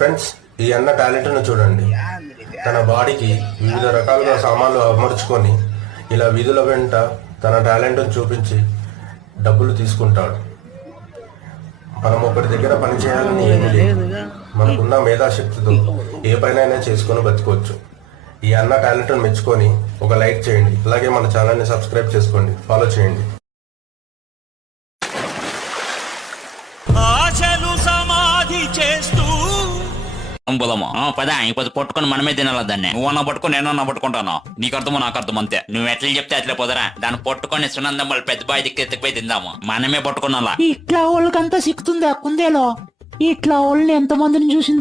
Friends, ఈ అన్న టాలెంట్ను చూడండి. తన బాడీకి వివిధ రకాలుగా సామాన్లు అమర్చుకొని ఇలా వీధుల వెంట తన టాలెంట్ను చూపించి డబ్బులు తీసుకుంటాడు. మనం ఒకరి దగ్గర పని చేయాలని ఏమీ లేదు. మనకున్న మేధాశక్తితో ఏ పనైనా చేసుకొని బతుకోవచ్చు. ఈ అన్న టాలెంట్ను మెచ్చుకొని ఒక లైక్ చేయండి. అలాగే మన ఛానల్ని సబ్స్క్రైబ్ చేసుకోండి, ఫాలో చేయండి. ఆశలు సమాధి చేస్తూ బులము పదా ఇప్పుడు పట్టుకొని మనమే తినాలి దాన్ని. నువ్వన్నా పట్టుకొని నేనన్నా పట్టుకుంటాను. నీకు అర్థమో నాకు అర్థం అంతే. నువ్వు ఎట్లా చెప్తే అట్లా పోదరా. దాన్ని పట్టుకొని సునందం వాళ్ళ పెద్ద బాయ్ దిక్కు ఎత్తుకుపోయి తిందాము. మనమే పట్టుకున్నాలా. ఇట్లా వాళ్ళకంతా సిక్కుతుందా కుందేలో? ఇట్లా వాళ్ళని ఎంతమందిని చూసిందో